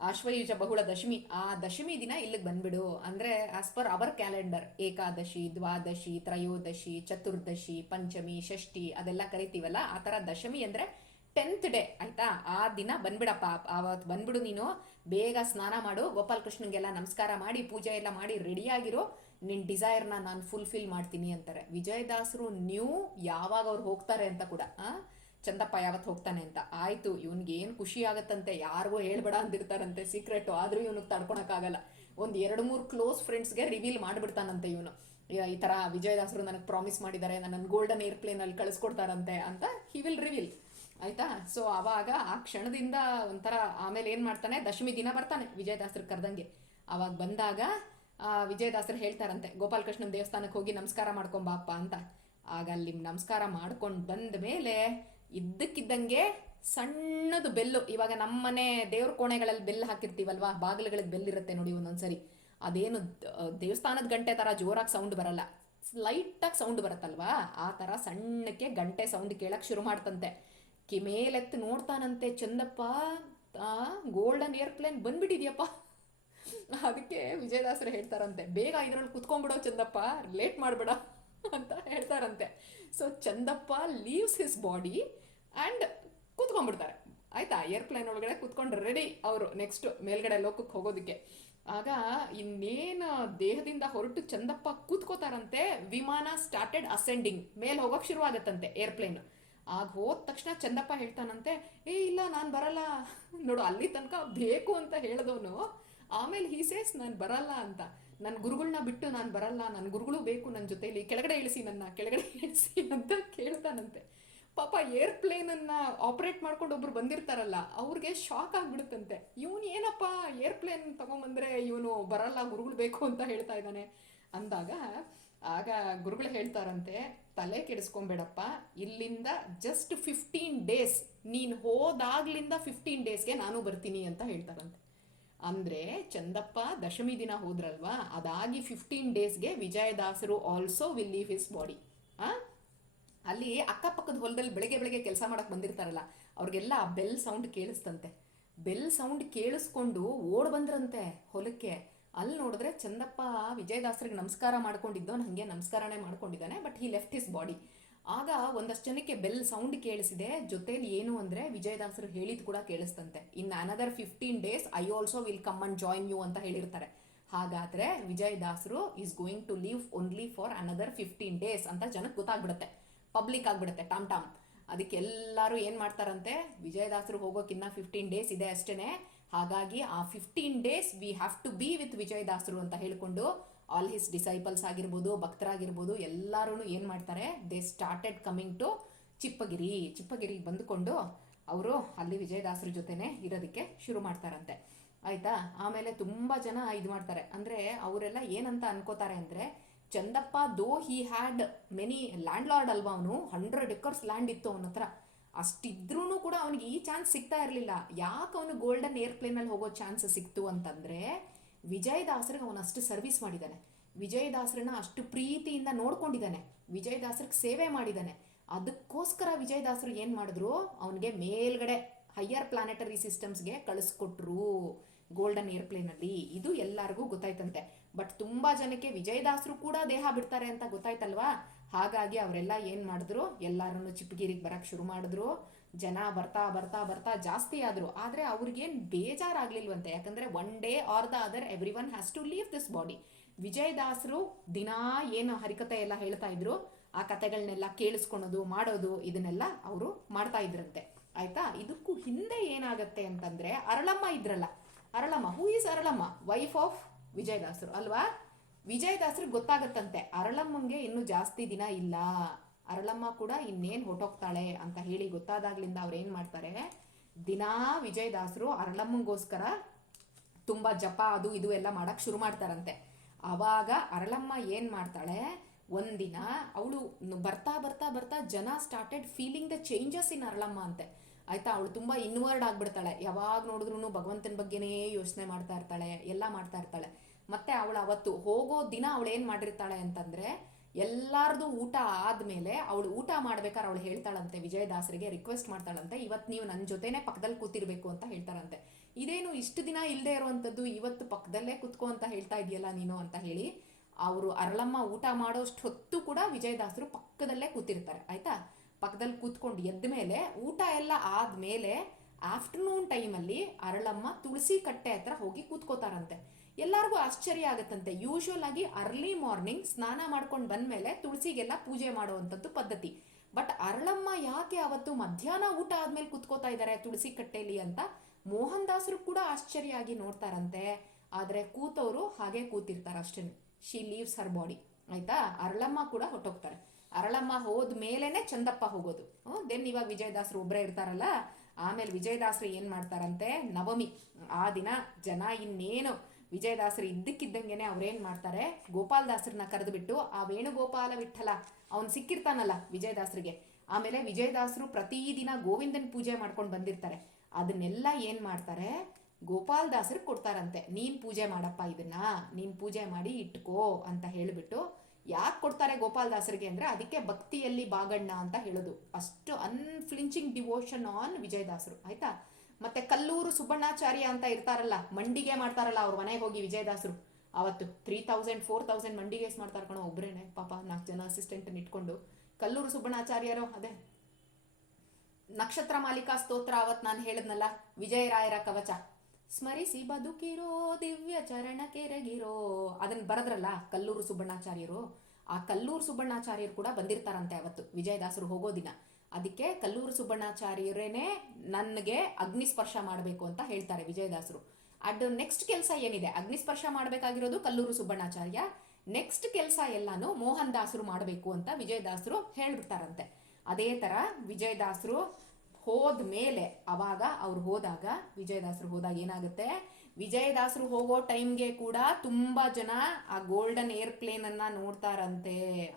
ಆಶ್ವಯುಜ ಬಹುಳ ದಶಮಿ, ಆ ದಶಮಿ ದಿನ ಇಲ್ಲಿಗೆ ಬಂದ್ಬಿಡು. ಅಂದ್ರೆ ಆಸ್ ಪರ್ ಅವರ್ ಕ್ಯಾಲೆಂಡರ್ ಏಕಾದಶಿ, ದ್ವಾದಶಿ, ತ್ರಯೋದಶಿ, ಚತುರ್ದಶಿ, ಪಂಚಮಿ, ಷಷ್ಠಿ ಅದೆಲ್ಲ ಕರಿತೀವಲ್ಲ, ಆ ಥರ ದಶಮಿ ಅಂದ್ರೆ 10th ಡೇ ಆಯ್ತಾ. ಆ ದಿನ ಬಂದ್ಬಿಡಪ್ಪ, ಆವತ್ತು ಬಂದ್ಬಿಡು. ನೀನು ಬೇಗ ಸ್ನಾನ ಮಾಡು, ಗೋಪಾಲ್ ಕೃಷ್ಣಂಗೆಲ್ಲ ನಮಸ್ಕಾರ ಮಾಡಿ ಪೂಜೆ ಎಲ್ಲ ಮಾಡಿ ರೆಡಿಯಾಗಿರೋ, ನಿನ್ನ ಡಿಸೈರ್ನ ನಾನು ಫುಲ್ಫಿಲ್ ಮಾಡ್ತೀನಿ ಅಂತಾರೆ. ವಿಜಯದಾಸರು ನ್ಯೂ ಯಾವಾಗ ಅವ್ರು ಹೋಗ್ತಾರೆ ಅಂತ ಕೂಡ, ಚಂದಪ್ಪ ಯಾವತ್ತು ಹೋಗ್ತಾನೆ ಅಂತ. ಆಯ್ತು, ಇವ್ನಿಗೆ ಏನು ಖುಷಿ ಆಗತ್ತಂತೆ, ಯಾರಿಗೂ ಹೇಳ್ಬೇಡ ಅಂದಿರ್ತಾರಂತೆ ಸೀಕ್ರೆಟು, ಆದ್ರೂ ಇವ್ನಿಗೆ ತಡ್ಕೊಳಕ್ಕಾಗಲ್ಲ. ಒಂದು 2-3 ಕ್ಲೋಸ್ ಫ್ರೆಂಡ್ಸ್ಗೆ ರಿವೀಲ್ ಮಾಡಿಬಿಡ್ತಾನಂತೆ ಇವನು. ಈ ಥರ ವಿಜಯದಾಸರು ನನಗೆ ಪ್ರಾಮಿಸ್ ಮಾಡಿದ್ದಾರೆ, ನನ್ನ ಗೋಲ್ಡನ್ ಏರ್ಪ್ಲೇನಲ್ಲಿ ಕಳಿಸ್ಕೊಡ್ತಾರಂತೆ ಅಂತ ಹಿ ವಿಲ್ ರಿವೀಲ್ ಆಯ್ತಾ. ಸೊ ಅವಾಗ ಆ ಕ್ಷಣದಿಂದ ಒಂಥರ ಆಮೇಲೆ ಏನು ಮಾಡ್ತಾನೆ, ದಶಮಿ ದಿನ ಬರ್ತಾನೆ ವಿಜಯದಾಸರು ಕರೆದಂಗೆ. ಅವಾಗ ಬಂದಾಗ ವಿಜಯದಾಸರು ಹೇಳ್ತಾರಂತೆ, ಗೋಪಾಲ ಕೃಷ್ಣನ ದೇವಸ್ಥಾನಕ್ಕೆ ಹೋಗಿ ನಮಸ್ಕಾರ ಮಾಡ್ಕೊಂಬಾಪ್ಪ ಅಂತ. ಆಗ ಅಲ್ಲಿ ನಮಸ್ಕಾರ ಮಾಡ್ಕೊಂಡು ಬಂದ ಮೇಲೆ ಇದ್ದಕ್ಕಿದ್ದಂಗೆ ಸಣ್ಣದು ಬೆಲ್ಲು, ಇವಾಗ ನಮ್ಮನೆ ದೇವ್ರ ಕೋಣೆಗಳಲ್ಲಿ ಬೆಲ್ ಹಾಕಿರ್ತೀವಲ್ವಾ, ಬಾಗಿಲುಗಳಿಗೆ ಬೆಲ್ಲಿರುತ್ತೆ ನೋಡಿ ಒಂದೊಂದ್ಸರಿ, ಅದೇನು ದೇವಸ್ಥಾನದ ಗಂಟೆ ಥರ ಜೋರಾಗಿ ಸೌಂಡ್ ಬರಲ್ಲ, ಲೈಟಾಗಿ ಸೌಂಡ್ ಬರುತ್ತಲ್ವಾ, ಆ ಥರ ಸಣ್ಣಕ್ಕೆ ಗಂಟೆ ಸೌಂಡ್ ಕೇಳಕ್ಕೆ ಶುರು ಮಾಡ್ತಂತೆ. ಮೇಲೆತ್ತು ನೋಡ್ತಾನಂತೆ ಚಂದಪ್ಪ, ಗೋಲ್ಡನ್ ಏರ್ಪ್ಲೇನ್ ಬಂದ್ಬಿಟ್ಟಿದ್ಯಪ್ಪ. ಅದಕ್ಕೆ ವಿಜಯದಾಸರು ಹೇಳ್ತಾರಂತೆ, ಬೇಗ ಇದ್ರಲ್ಲಿ ಕುತ್ಕೊಂಡ್ಬಿಡೋ ಚಂದಪ್ಪ, ಲೇಟ್ ಮಾಡಬೇಡ ಅಂತ ಹೇಳ್ತಾರಂತೆ. So Chandappa leaves his body and ಕೂತ್ಕೊಂಡ್ಬಿಡ್ತಾರೆ ಆಯ್ತಾ. ಏರ್ಪ್ಲೇನ್ ಒಳಗಡೆ ಕೂತ್ಕೊಂಡು ರೆಡಿ ಅವರು ನೆಕ್ಸ್ಟ್ ಮೇಲ್ಗಡೆ ಲೋಕಕ್ಕೆ ಹೋಗೋದಕ್ಕೆ. ಆಗ ಇನ್ನೇನು ದೇಹದಿಂದ ಹೊರಟು ಚಂದಪ್ಪ ಕೂತ್ಕೋತಾರಂತೆ, ವಿಮಾನ ಸ್ಟಾರ್ಟೆಡ್ ಅಸೆಂಡಿಂಗ್, ಮೇಲೆ ಹೋಗೋಕೆ ಶುರು ಆಗತ್ತಂತೆ ಏರ್ಪ್ಲೇನ್. ಆಗ ಹೋದ ತಕ್ಷಣ ಚಂದಪ್ಪ ಹೇಳ್ತಾನಂತೆ, ಇಲ್ಲ ನಾನು ಬರಲ್ಲ ನೋಡು, ಅಲ್ಲಿ ತನಕ ಬೇಕು ಅಂತ ಹೇಳಿದವನು ಆಮೇಲೆ ಹೀಸೇಸ್ ನಾನು ಬರಲ್ಲ ಅಂತ, ನನ್ನ ಗುರುಗಳನ್ನ ಬಿಟ್ಟು ನಾನು ಬರಲ್ಲ, ನನ್ನ ಗುರುಗಳು ಬೇಕು ನನ್ನ ಜೊತೆಲಿ, ಕೆಳಗಡೆ ಇಳಿಸಿ, ನನ್ನ ಕೆಳಗಡೆ ಇಳಿಸಿ ಅಂತ ಕೇಳ್ತಾನಂತೆ. ಪಾಪ ಏರ್ಪ್ಲೇನನ್ನು ಆಪ್ರೇಟ್ ಮಾಡ್ಕೊಂಡು ಒಬ್ರು ಬಂದಿರ್ತಾರಲ್ಲ, ಅವ್ರಿಗೆ ಶಾಕ್ ಆಗಿಬಿಡುತ್ತಂತೆ, ಇವನು ಏನಪ್ಪ ಏರ್ಪ್ಲೇನ್ ತೊಗೊಂಬಂದ್ರೆ ಇವನು ಬರಲ್ಲ, ಗುರುಗಳು ಬೇಕು ಅಂತ ಹೇಳ್ತಾ ಇದ್ದಾನೆ ಅಂದಾಗ. ಆಗ ಗುರುಗಳು ಹೇಳ್ತಾರಂತೆ, ತಲೆ ಕೆಡಿಸ್ಕೊಂಬೇಡಪ್ಪ, ಇಲ್ಲಿಂದ ಜಸ್ಟ್ 15 ಡೇಸ್, ನೀನು ಹೋದಾಗ್ಲಿಂದ 15 ಡೇಸ್ಗೆ ನಾನು ಬರ್ತೀನಿ ಅಂತ ಹೇಳ್ತಾರಂತೆ. ಅಂದರೆ ಚಂದಪ್ಪ ದಶಮಿ ದಿನ ಹೋದ್ರಲ್ವಾ, ಅದಾಗಿ 15 ಡೇಸ್ಗೆ ವಿಜಯದಾಸರು also will leave his body. ಅಲ್ಲಿ ಅಕ್ಕಪಕ್ಕದ ಹೊಲದಲ್ಲಿ ಬೆಳಗ್ಗೆ ಕೆಲಸ ಮಾಡಕ್ಕೆ ಬಂದಿರ್ತಾರಲ್ಲ, ಅವ್ರಿಗೆಲ್ಲ ಬೆಲ್ ಸೌಂಡ್ ಕೇಳಿಸ್ತಂತೆ. ಬೆಲ್ ಸೌಂಡ್ ಕೇಳಿಸ್ಕೊಂಡು ಓಡ್ ಬಂದ್ರಂತೆ ಹೊಲಕ್ಕೆ. ಅಲ್ಲಿ ನೋಡಿದ್ರೆ ಚಂದಪ್ಪ ವಿಜಯದಾಸರಿಗೆ ನಮಸ್ಕಾರ ಮಾಡ್ಕೊಂಡಿದ್ದವನು ಹಾಗೆ ನಮಸ್ಕಾರನೇ ಮಾಡ್ಕೊಂಡಿದ್ದಾನೆ, but he left his body. ಆಗ ಒಂದಷ್ಟು ಜನಕ್ಕೆ ಬೆಲ್ ಸೌಂಡ್ ಕೇಳಿಸಿದೆ, ಜೊತೆಲಿ ಏನು ಅಂದರೆ ವಿಜಯದಾಸರು ಹೇಳಿದ್ ಕೂಡ ಕೇಳಿಸ್ತಂತೆ, in another 15 days I also will come and join you ಅಂತ ಹೇಳಿರ್ತಾರೆ. ಹಾಗಾದರೆ ವಿಜಯದಾಸರು is going to leave only for another 15 days ಅಂತ ಜನಕ್ಕೆ ಗೊತ್ತಾಗ್ಬಿಡುತ್ತೆ, ಪಬ್ಲಿಕ್ ಆಗಿಬಿಡುತ್ತೆ ಟಾಮ್. ಅದಕ್ಕೆ ಎಲ್ಲರೂ ಏನು ಮಾಡ್ತಾರಂತೆ, ವಿಜಯದಾಸರು ಹೋಗೋಕ್ಕಿನ್ನ 15 ಡೇಸ್ ಇದೆ ಅಷ್ಟೇ, ಹಾಗಾಗಿ ಆ 15 days we have to be with ವಿಜಯದಾಸರು ಅಂತ ಹೇಳಿಕೊಂಡು ಆಲ್ ಹಿಸ್ ಡಿಸೈಪಲ್ಸ್ ಆಗಿರ್ಬೋದು, ಭಕ್ತರಾಗಿರ್ಬೋದು, ಎಲ್ಲರೂ ಏನು ಮಾಡ್ತಾರೆ, ದೇ ಸ್ಟಾರ್ಟೆಡ್ ಕಮಿಂಗ್ ಟು ಚಿಪ್ಪಗಿರಿಗೆ ಬಂದುಕೊಂಡು ಅವರು ಅಲ್ಲಿ ವಿಜಯದಾಸರ ಜೊತೆನೇ ಇರೋದಕ್ಕೆ ಶುರು ಮಾಡ್ತಾರಂತೆ ಆಯಿತಾ. ಆಮೇಲೆ ತುಂಬ ಜನ ಇದು ಮಾಡ್ತಾರೆ, ಅಂದರೆ ಅವರೆಲ್ಲ ಏನಂತ ಅನ್ಕೋತಾರೆ ಅಂದರೆ, ಚಂದಪ್ಪ ದೋ he had many land lord ಅಲ್ವಾ, ಅವನು 100 acres ಲ್ಯಾಂಡ್ ಇತ್ತು ಅವನ ಹತ್ರ, ಅಷ್ಟಿದ್ರೂ ಕೂಡ ಅವನಿಗೆ ಈ ಚಾನ್ಸ್ ಸಿಗ್ತಾ ಇರಲಿಲ್ಲ. ಯಾಕೆ ಅವನು ಗೋಲ್ಡನ್ ಏರ್ಪ್ಲೇನಲ್ಲಿ ಹೋಗೋ ಚಾನ್ಸ್ ಸಿಕ್ತು ಅಂತಂದರೆ, ವಿಜಯದಾಸರಿಗೆ ಅವನು ಅಷ್ಟು ಸರ್ವಿಸ್ ಮಾಡಿದ್ದಾನೆ, ವಿಜಯದಾಸರನ್ನ ಅಷ್ಟು ಪ್ರೀತಿಯಿಂದ ನೋಡ್ಕೊಂಡಿದ್ದಾನೆ, ವಿಜಯದಾಸರಿಗೆ ಸೇವೆ ಮಾಡಿದ್ದಾನೆ. ಅದಕ್ಕೋಸ್ಕರ ವಿಜಯದಾಸರು ಏನು ಮಾಡಿದ್ರು, ಅವನಿಗೆ ಮೇಲ್ಗಡೆ ಹೈಯರ್ ಪ್ಲಾನೆಟರಿ ಸಿಸ್ಟಮ್ಸ್ಗೆ ಕಳಿಸ್ಕೊಟ್ರು ಗೋಲ್ಡನ್ ಏರ್ಪ್ಲೇನಲ್ಲಿ. ಇದು ಎಲ್ಲರಿಗೂ ಗೊತ್ತಾಯ್ತಂತೆ. ಬಟ್ ತುಂಬ ಜನಕ್ಕೆ ವಿಜಯದಾಸರು ಕೂಡ ದೇಹ ಬಿಡ್ತಾರೆ ಅಂತ ಗೊತ್ತಾಯ್ತಲ್ವಾ, ಹಾಗಾಗಿ ಅವರೆಲ್ಲ ಏನು ಮಾಡಿದ್ರು, ಎಲ್ಲರನ್ನು ಚಿಪ್ಪಗಿರಿಗೆ ಬರೋಕ್ಕೆ ಶುರು ಮಾಡಿದ್ರು. ಜನ ಬರ್ತಾ ಬರ್ತಾ ಬರ್ತಾ ಜಾಸ್ತಿ ಆದರು. ಆದರೆ ಅವ್ರಿಗೇನು ಬೇಜಾರಾಗಲಿಲ್ವಂತೆ, ಯಾಕಂದರೆ one day or the other everyone has to leave this body. ವಿಜಯದಾಸರು ದಿನಾ ಏನು ಹರಿಕತೆ ಎಲ್ಲ ಹೇಳ್ತಾ ಇದ್ರು, ಆ ಕತೆಗಳನ್ನೆಲ್ಲ ಕೇಳಿಸ್ಕೊಳೋದು ಮಾಡೋದು ಇದನ್ನೆಲ್ಲ ಅವರು ಮಾಡ್ತಾ ಇದ್ರಂತೆ ಆಯಿತಾ. ಇದಕ್ಕೂ ಹಿಂದೆ ಏನಾಗುತ್ತೆ ಅಂತಂದರೆ, ಅರಳಮ್ಮ ಇದ್ರಲ್ಲ, ಅರಳಮ್ಮ, ಹೂ ಈಸ್ ಅರಳಮ್ಮ, ವೈಫ್ ಆಫ್ ವಿಜಯದಾಸರು ಅಲ್ವಾ. ವಿಜಯದಾಸರಿಗೆ ಗೊತ್ತಾಗತ್ತಂತೆ ಅರಳಮ್ಮಂಗೆ ಇನ್ನೂ ಜಾಸ್ತಿ ದಿನ ಇಲ್ಲ, ಅರಳಮ್ಮ ಕೂಡ ಇನ್ನೇನು ಹೊಟ್ಟೋಗ್ತಾಳೆ ಅಂತ ಹೇಳಿ ಗೊತ್ತಾದಾಗ್ಲಿಂದ ಅವ್ರು ಏನು ಮಾಡ್ತಾರೆ, ದಿನಾ ವಿಜಯದಾಸರು ಅರಳಮ್ಮಂಗೋಸ್ಕರ ತುಂಬ ಜಪ ಅದು ಇದು ಎಲ್ಲ ಮಾಡೋಕ್ಕೆ ಶುರು ಮಾಡ್ತಾರಂತೆ. ಆವಾಗ ಅರಳಮ್ಮ ಏನು ಮಾಡ್ತಾಳೆ, ಒಂದಿನ ಅವಳು ಬರ್ತಾ ಬರ್ತಾ ಬರ್ತಾ ಜನ started feeling the changes in Aralamma ಅಂತೆ ಆಯಿತಾ. ಅವಳು ತುಂಬ ಇನ್ವರ್ಡ್ ಆಗಿಬಿಡ್ತಾಳೆ, ಯಾವಾಗ ನೋಡಿದ್ರು ಭಗವಂತನ ಬಗ್ಗೆನೇ ಯೋಚನೆ ಮಾಡ್ತಾ ಇರ್ತಾಳೆ, ಎಲ್ಲ ಮಾಡ್ತಾ ಇರ್ತಾಳೆ. ಮತ್ತು ಅವಳು ಅವತ್ತು ಹೋಗೋ ದಿನ ಅವಳು ಏನು ಮಾಡಿರ್ತಾಳೆ ಅಂತಂದರೆ, ಎಲ್ಲರದು ಊಟ ಆದಮೇಲೆ ಅವಳು ಊಟ ಮಾಡ್ಬೇಕಾದ್ರೆ ಅವಳು ಹೇಳ್ತಾಳಂತೆ, ವಿಜಯದಾಸರಿಗೆ ರಿಕ್ವೆಸ್ಟ್ ಮಾಡ್ತಾಳಂತೆ, ಇವತ್ತು ನೀವು ನನ್ನ ಜೊತೆನೇ ಪಕ್ಕದಲ್ಲಿ ಕೂತಿರ್ಬೇಕು ಅಂತ ಹೇಳ್ತಾರಂತೆ. ಇದೇನು ಇಷ್ಟು ದಿನ ಇಲ್ಲದೆ ಇರೋವಂಥದ್ದು ಇವತ್ತು ಪಕ್ಕದಲ್ಲೇ ಕುತ್ಕೋ ಅಂತ ಹೇಳ್ತಾ ಇದೆಯಲ್ಲ ನೀನು ಅಂತ ಹೇಳಿ ಅವರು ಅರಳಮ್ಮ ಊಟ ಮಾಡೋಷ್ಟು ಹೊತ್ತು ಕೂಡ ವಿಜಯದಾಸರು ಪಕ್ಕದಲ್ಲೇ ಕೂತಿರ್ತಾರೆ ಆಯ್ತಾ. ಪಕ್ಕದಲ್ಲಿ ಕೂತ್ಕೊಂಡು ಎದ್ದ ಮೇಲೆ ಊಟ ಎಲ್ಲ ಆದ್ಮೇಲೆ ಆಫ್ಟರ್ನೂನ್ ಟೈಮಲ್ಲಿ ಅರಳಮ್ಮ ತುಳಸಿ ಕಟ್ಟೆ ಹತ್ರ ಹೋಗಿ ಕೂತ್ಕೋತಾರಂತೆ. ಎಲ್ಲರಿಗೂ ಆಶ್ಚರ್ಯ ಆಗುತ್ತಂತೆ. ಯೂಶುವಲ್ ಆಗಿ ಅರ್ಲಿ ಮಾರ್ನಿಂಗ್ ಸ್ನಾನ ಮಾಡ್ಕೊಂಡು ಬಂದ್ಮೇಲೆ ತುಳಸಿಗೆಲ್ಲ ಪೂಜೆ ಮಾಡುವಂಥದ್ದು ಪದ್ಧತಿ. ಬಟ್ ಅರಳಮ್ಮ ಯಾಕೆ ಅವತ್ತು ಮಧ್ಯಾಹ್ನ ಊಟ ಆದ್ಮೇಲೆ ಕೂತ್ಕೋತಾ ಇದ್ದಾರೆ ತುಳಸಿ ಕಟ್ಟೆಲಿ ಅಂತ ಮೋಹನ್ ದಾಸರು ಕೂಡ ಆಶ್ಚರ್ಯ ಆಗಿ ನೋಡ್ತಾರಂತೆ. ಆದ್ರೆ ಕೂತವರು ಹಾಗೆ ಕೂತಿರ್ತಾರೆ ಅಷ್ಟೇ. ಶಿ ಲೀವ್ಸ್ ಹರ್ ಬಾಡಿ ಆಯ್ತಾ. ಅರಳಮ್ಮ ಕೂಡ ಹೊಟ್ಟೋಗ್ತಾರೆ. ಅರಳಮ್ಮ ಹೋದ ಮೇಲೆನೆ ಚಂದಪ್ಪ ಹೋಗೋದು. ದೆನ್ ಇವಾಗ ವಿಜಯದಾಸರು ಒಬ್ಬರೇ ಇರ್ತಾರಲ್ಲ. ಆಮೇಲೆ ವಿಜಯದಾಸರು ಏನ್ ಮಾಡ್ತಾರಂತೆ, ನವಮಿ ಆ ದಿನ ಜನ ಇನ್ನೇನು ವಿಜಯದಾಸರು ಇದ್ದಕ್ಕಿದ್ದಂಗೆನೆ ಅವ್ರೇನ್ ಮಾಡ್ತಾರೆ, ಗೋಪಾಲದಾಸರನ್ನ ಕರೆದುಬಿಟ್ಟು ಆ ವೇಣುಗೋಪಾಲ ವಿಠಲ ಅವ್ನು ಸಿಕ್ಕಿರ್ತಾನಲ್ಲ ವಿಜಯದಾಸರಿಗೆ. ಆಮೇಲೆ ವಿಜಯದಾಸರು ಪ್ರತಿದಿನ ಗೋವಿಂದನ್ ಪೂಜೆ ಮಾಡ್ಕೊಂಡು ಬಂದಿರ್ತಾರೆ. ಅದನ್ನೆಲ್ಲ ಏನ್ ಮಾಡ್ತಾರೆ, ಗೋಪಾಲದಾಸರಿಗೆ ಕೊಡ್ತಾರಂತೆ. ನೀನ್ ಪೂಜೆ ಮಾಡಪ್ಪ, ಇದನ್ನ ನೀನ್ ಪೂಜೆ ಮಾಡಿ ಇಟ್ಕೋ ಅಂತ ಹೇಳಿಬಿಟ್ಟು. ಯಾಕೆ ಕೊಡ್ತಾರೆ ಗೋಪಾಲದಾಸರಿಗೆ ಅಂದ್ರೆ ಅದಕ್ಕೆ ಭಕ್ತಿಯಲ್ಲಿ ಬಾಗಣ್ಣ ಅಂತ ಹೇಳೋದು. ಅಷ್ಟು ಅನ್ಫ್ಲಿಂಚಿಂಗ್ ಡಿವೋಷನ್ ಆನ್ ವಿಜಯದಾಸರು ಆಯ್ತಾ. ಮತ್ತೆ ಕಲ್ಲೂರು ಸುಬ್ಬಣ್ಣಾಚಾರ್ಯ ಅಂತ ಇರ್ತಾರಲ್ಲ, ಮಂಡಿಗೆ ಮಾಡ್ತಾರಲ್ಲ ಅವ್ರ ಮನೆಗೆ ಹೋಗಿ ವಿಜಯದಾಸರು ಅವತ್ತು 3000 4000 ಮಂಡಿಗೆಸ್ ಮಾಡ್ತಾರ ಕಣೋ ಒಬ್ರೇನೆ ಪಾಪ. 4 ಜನ ಅಸಿಸ್ಟೆಂಟ್ ಇಟ್ಕೊಂಡು ಕಲ್ಲೂರು ಸುಬ್ಬಣ್ಣಾಚಾರ್ಯರು ಅದೇ ನಕ್ಷತ್ರ ಮಾಲಿಕಾ ಸ್ತೋತ್ರ ಅವತ್ ನಾನು ಹೇಳಿದ್ನಲ್ಲ, ವಿಜಯರಾಯರ ಕವಚ ಸ್ಮರಿಸಿ ಬದುಕಿರೋ ದಿವ್ಯ ಚರಣ ಕೆರಗಿರೋ ಅದನ್ನ ಬರದ್ರಲ್ಲ ಕಲ್ಲೂರು ಸುಬ್ಬಣ್ಣಾಚಾರ್ಯರು. ಆ ಕಲ್ಲೂರು ಸುಬ್ಬಣ್ಣಾಚಾರ್ಯರು ಕೂಡ ಬಂದಿರ್ತಾರಂತೆ ಅವತ್ತು ವಿಜಯದಾಸರು ಹೋಗೋ ದಿನ. ಅದಕ್ಕೆ ಕಲ್ಲೂರು ಸುಬ್ಬಣ್ಣಾಚಾರ್ಯರೇನೆ ನನಗೆ ಅಗ್ನಿಸ್ಪರ್ಶ ಮಾಡಬೇಕು ಅಂತ ಹೇಳ್ತಾರೆ ವಿಜಯದಾಸರು. ಅದು ನೆಕ್ಸ್ಟ್ ಕೆಲಸ ಏನಿದೆ, ಅಗ್ನಿಸ್ಪರ್ಶ ಮಾಡಬೇಕಾಗಿರೋದು ಕಲ್ಲೂರು ಸುಬ್ಬಣ್ಣಾಚಾರ್ಯ. ನೆಕ್ಸ್ಟ್ ಕೆಲಸ ಎಲ್ಲಾನು ಮೋಹನ್ ದಾಸರು ಮಾಡಬೇಕು ಅಂತ ವಿಜಯದಾಸರು ಹೇಳ್ಬಿಡ್ತಾರಂತೆ. ಅದೇ ತರ ವಿಜಯದಾಸರು ಹೋದ್ಮೇಲೆ ಅವಾಗ ಅವ್ರು ಹೋದಾಗ ವಿಜಯದಾಸರು ಹೋದಾಗ ಏನಾಗುತ್ತೆ, ವಿಜಯದಾಸರು ಹೋಗೋ ಟೈಮ್ಗೆ ಕೂಡ ತುಂಬಾ ಜನ ಆ ಗೋಲ್ಡನ್ ಏರ್ಪ್ಲೇನ್ ಅನ್ನ ನೋಡ್ತಾರಂತೆ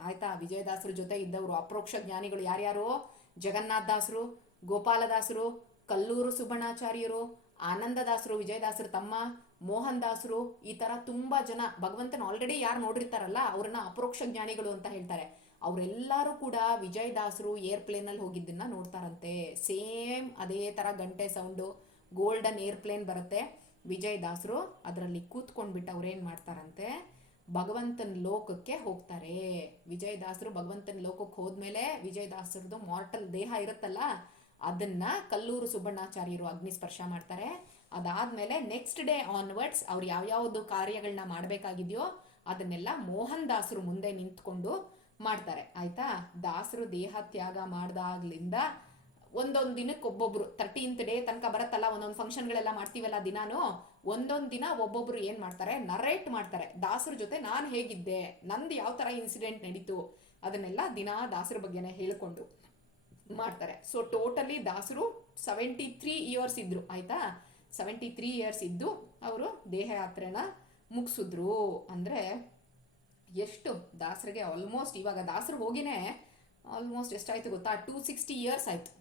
ಆಯ್ತಾ. ವಿಜಯದಾಸರ ಜೊತೆ ಇದ್ದವರು ಅಪ್ರೋಕ್ಷ ಜ್ಞಾನಿಗಳು ಯಾರ್ಯಾರು, ಜಗನ್ನಾಥ ದಾಸರು, ಗೋಪಾಲದಾಸರು, ಕಲ್ಲೂರು ಸುಬ್ಬಣ್ಣಾಚಾರ್ಯರು, ಆನಂದದಾಸರು ವಿಜಯದಾಸರ ತಮ್ಮ, ಮೋಹನ್ ದಾಸರು, ಈ ತರ ತುಂಬಾ ಜನ ಭಗವಂತನ ಆಲ್ರೆಡಿ ಯಾರು ನೋಡಿರ್ತಾರಲ್ಲ ಅವ್ರನ್ನ ಅಪರೋಕ್ಷ ಜ್ಞಾನಿಗಳು ಅಂತ ಹೇಳ್ತಾರೆ. ಅವರೆಲ್ಲರೂ ಕೂಡ ವಿಜಯದಾಸರು ಏರ್ಪ್ಲೇನ್ ಅಲ್ಲಿ ಹೋಗಿದ್ದನ್ನ ನೋಡ್ತಾರಂತೆ. ಸೇಮ್ ಅದೇ ತರ ಗಂಟೆ ಸೌಂಡು ಗೋಲ್ಡನ್ ಏರ್ಪ್ಲೇನ್ ಬರುತ್ತೆ. ವಿಜಯದಾಸರು ಅದರಲ್ಲಿ ಕೂತ್ಕೊಂಡ್ಬಿಟ್ಟು ಅವ್ರೇನ್ ಮಾಡ್ತಾರಂತೆ, ಭಗವಂತನ ಲೋಕಕ್ಕೆ ಹೋಗ್ತಾರೆ. ವಿಜಯದಾಸರು ಭಗವಂತನ ಲೋಕಕ್ಕೆ ಹೋದ್ಮೇಲೆ ವಿಜಯದಾಸರದು ಮಾರ್ಟಲ್ ದೇಹ ಇರುತ್ತಲ್ಲ ಅದನ್ನ ಕಲ್ಲೂರು ಸುಬ್ಬಣ್ಣಾಚಾರ್ಯರು ಅಗ್ನಿಸ್ಪರ್ಶ ಮಾಡ್ತಾರೆ. ಅದಾದ್ಮೇಲೆ ನೆಕ್ಸ್ಟ್ ಡೇ ಆನ್ವರ್ಡ್ಸ್ ಅವ್ರು ಯಾವ್ಯಾವ್ದು ಕಾರ್ಯಗಳನ್ನ ಮಾಡ್ಬೇಕಾಗಿದ್ಯೋ ಅದನ್ನೆಲ್ಲ ಮೋಹನ್ ದಾಸರು ಮುಂದೆ ನಿಂತ್ಕೊಂಡು ಮಾಡ್ತಾರೆ ಆಯ್ತಾ. ದಾಸರು ದೇಹ ತ್ಯಾಗ ಮಾಡ್ದಾಗ್ಲಿಂದ ಒಂದೊಂದ್ ದಿನಕ್ಕೆ ಒಬ್ಬೊಬ್ರು 13th ಡೇ ತನಕ ಬರತ್ತಲ್ಲ, ಒಂದೊಂದು ಫಂಕ್ಷನ್ಗಳೆಲ್ಲ ಮಾಡ್ತೀವಲ್ಲ ದಿನಾನು, ಒಂದೊಂದ್ ದಿನ ಒಬ್ಬೊಬ್ರು ಏನ್ ಮಾಡ್ತಾರೆ, ನರೇಟ್ ಮಾಡ್ತಾರೆ ದಾಸರ ಜೊತೆ ನಾನು ಹೇಗಿದ್ದೆ, ನಂದು ಯಾವ ತರ ಇನ್ಸಿಡೆಂಟ್ ನಡೀತು ಅದನ್ನೆಲ್ಲ ದಿನಾ ದಾಸರ ಬಗ್ಗೆನೇ ಹೇಳ್ಕೊಂಡು ಮಾಡ್ತಾರೆ. ಸೊ ಟೋಟಲಿ ದಾಸರು 73 ಇಯರ್ಸ್ ಇದ್ರು ಆಯ್ತಾ. 73 ಇಯರ್ಸ್ ಇದ್ದು ಅವರು ದೇಹಯಾತ್ರೆನ ಮುಗಿಸಿದ್ರು. ಅಂದ್ರೆ ಎಷ್ಟು ದಾಸರಿಗೆ ಆಲ್ಮೋಸ್ಟ್ ಇವಾಗ ದಾಸರು ಹೋಗಿನೇ ಆಲ್ಮೋಸ್ಟ್ ಎಷ್ಟಾಯ್ತು ಗೊತ್ತಾ, 260 ಇಯರ್ಸ್ ಆಯ್ತು.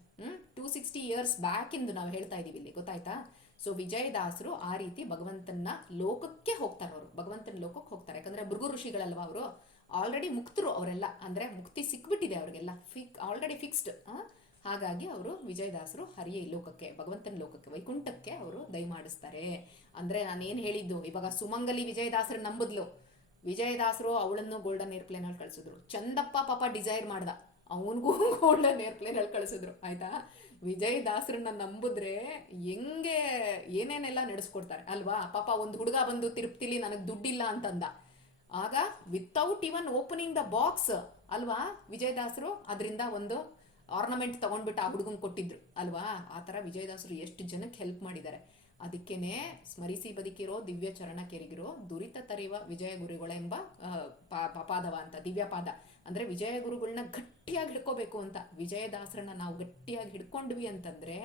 260 ಇಯರ್ಸ್ ಬ್ಯಾಕ್ ಇಂದು ನಾವು ಹೇಳ್ತಾ ಇದೀವಿ ಇಲ್ಲಿ ಗೊತ್ತಾಯ್ತಾ. ಸೊ ವಿಜಯದಾಸರು ಆ ರೀತಿ ಭಗವಂತನ ಲೋಕಕ್ಕೆ ಹೋಗ್ತಾರೆ. ಅವರು ಭಗವಂತನ ಲೋಕಕ್ಕೆ ಹೋಗ್ತಾರೆ ಯಾಕಂದ್ರೆ ಭೃಗು ಋಷಿಗಳಲ್ವಾ ಅವರು, ಆಲ್ರೆಡಿ ಮುಕ್ತರು ಅವರೆಲ್ಲ, ಅಂದ್ರೆ ಮುಕ್ತಿ ಸಿಕ್ಬಿಟ್ಟಿದೆ ಅವ್ರಿಗೆಲ್ಲ, ಆಲ್ರೆಡಿ ಫಿಕ್ಸ್ಡ್. ಹಾಗಾಗಿ ಅವರು ವಿಜಯದಾಸರು ಹರಿಯ ಲೋಕಕ್ಕೆ, ಭಗವಂತನ ಲೋಕಕ್ಕೆ, ವೈಕುಂಠಕ್ಕೆ ಅವರು ದಯಮಾಡಿಸ್ತಾರೆ. ಅಂದ್ರೆ ನಾನೇನ್ ಹೇಳಿದ್ದು, ಇವಾಗ ಸುಮಂಗಲಿ ವಿಜಯದಾಸರ ನಂಬುದ್ಲು, ವಿಜಯದಾಸರು ಅವಳನ್ನು ಗೋಲ್ಡನ್ ಏರ್ಪ್ಲೇನ್ ಅಲ್ಲಿ ಕಳಿಸಿದ್ರು. ಚಂದಪ್ಪ ಪಾಪ ಡಿಸೈರ್ ಮಾಡ್ದ, ಅವನಿಗೂ ಗೋಲ್ಡನ್ ಏರ್ಪ್ಲೇನ್ ಅಲ್ಲಿ ಕಳಿಸಿದ್ರು ಆಯ್ತಾ. ವಿಜಯದಾಸರನ್ನ ನಂಬುದ್ರೆ ಹೆಂಗೆ ಏನೇನೆಲ್ಲ ನಡೆಸ್ಕೊಡ್ತಾರೆ ಅಲ್ವಾ. ಪಾಪ ಒಂದು ಹುಡುಗ ಬಂದು ತಿರುಪ್ತಿಲಿ ನನಗೆ ದುಡ್ಡಿಲ್ಲ ಅಂತಂದ, ಆಗ without even opening the box ಅಲ್ವಾ ವಿಜಯದಾಸರು ಅದರಿಂದ ಒಂದು ಆರ್ನಮೆಂಟ್ ತಗೊಂಡ್ಬಿಟ್ಟು ಆ ಹುಡುಗನ್ ಕೊಟ್ಟಿದ್ರು ಅಲ್ವಾ. ಆ ತರ ವಿಜಯದಾಸರು ಎಷ್ಟು ಜನಕ್ಕೆ ಹೆಲ್ಪ್ ಮಾಡಿದ್ದಾರೆ. ಅದಕ್ಕೇನೆ ಸ್ಮರಿಸಿ ಬದುಕಿರೋ ದಿವ್ಯ ಚರಣ ಕೆರಗಿರೋ ದುರಿತ ತರಿವ ವಿಜಯ ಗುರುಗಳೆಂಬ ಪಾದವ ಅಂತ, ದಿವ್ಯ ಪಾದ ಅಂದ್ರೆ ವಿಜಯ ಗುರುಗಳನ್ನ ಗಟ್ಟಿಯಾಗಿ ಹಿಡ್ಕೋಬೇಕು ಅಂತ. ವಿಜಯದಾಸರನ್ನ ನಾವು ಗಟ್ಟಿಯಾಗಿ ಹಿಡ್ಕೊಂಡ್ವಿ ಅಂತಂದ್ರೆ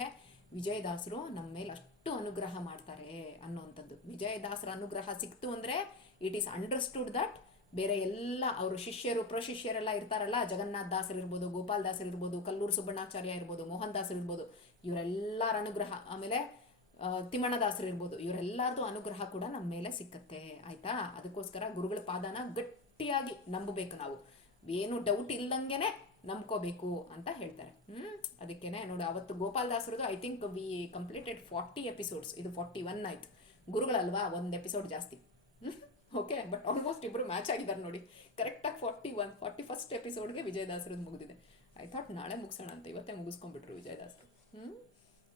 ವಿಜಯದಾಸರು ನಮ್ಮ ಮೇಲೆ ಅಷ್ಟು ಅನುಗ್ರಹ ಮಾಡ್ತಾರೆ ಅನ್ನೋಂಥದ್ದು. ವಿಜಯದಾಸರ ಅನುಗ್ರಹ ಸಿಕ್ತು ಅಂದ್ರೆ ಇಟ್ ಈಸ್ ಅಂಡರ್ಸ್ಟುಡ್ ದಟ್ ಬೇರೆ ಎಲ್ಲ ಅವರು ಶಿಷ್ಯರು ಪ್ರಶಿಷ್ಯರೆಲ್ಲ ಇರ್ತಾರಲ್ಲ, ಜಗನ್ನಾಥ ದಾಸರು ಇರ್ಬೋದು, ಗೋಪಾಲ್ ದಾಸರು ಇರ್ಬೋದು, ಕಲ್ಲೂರು ಸುಬ್ಬಣ್ಣಾಚಾರ್ಯ ಇರ್ಬೋದು, ಮೋಹನ್ ದಾಸರು ಇರ್ಬೋದು, ಇವರೆಲ್ಲರ ಅನುಗ್ರಹ, ಆಮೇಲೆ ತಿಮ್ಮಣ್ಣದಾಸರು ಇರ್ಬೋದು, ಇವರೆಲ್ಲರದು ಅನುಗ್ರಹ ಕೂಡ ನಮ್ಮ ಮೇಲೆ ಸಿಕ್ಕತ್ತೆ ಆಯ್ತಾ. ಅದಕ್ಕೋಸ್ಕರ ಗುರುಗಳ ಪಾದನ ಗಟ್ಟಿಯಾಗಿ ನಂಬಬೇಕು ನಾವು, ಏನು ಡೌಟ್ ಇಲ್ದಂಗೆನೆ ನಂಬ್ಕೋಬೇಕು ಅಂತ ಹೇಳ್ತಾರೆ. ಅದಕ್ಕೇನೆ ನೋಡಿ, ಅವತ್ತು ಗೋಪಾಲದಾಸರದು I think we completed 40 episodes, ಇದು 41 ಆಯ್ತು. ಗುರುಗಳಲ್ವಾ, ಒಂದು ಎಪಿಸೋಡ್ ಜಾಸ್ತಿ. ಓಕೆ, ಬಟ್ ಆಲ್ಮೋಸ್ಟ್ ಇಬ್ಬರು ಮ್ಯಾಚ್ ಆಗಿದ್ದಾರೆ ನೋಡಿ, ಕರೆಕ್ಟಾಗಿ 41 ಎಪಿಸೋಡ್ಗೆ ವಿಜಯದಾಸರದ್ದು ಮುಗಿದಿದೆ. ಐ ಥಾಟ್ ನಾಳೆ ಮುಗಿಸೋಣ ಅಂತ, ಇವತ್ತೇ ಮುಗಿಸ್ಕೊಂಡ್ಬಿಟ್ರು ವಿಜಯದಾಸರು.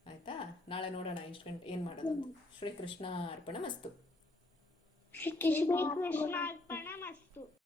ಆಯ್ತಾ, ನಾಳೆ ನೋಡೋಣ ಎಷ್ಟು ಗಂಟೆ ಏನು ಮಾಡೋದು ಅಂತ. ಶ್ರೀಕೃಷ್ಣ ಅರ್ಪಣ ಮಸ್ತು. ಶ್ರೀಕೃಷ್ಣ ಅರ್ಪಣ ಮಸ್ತು.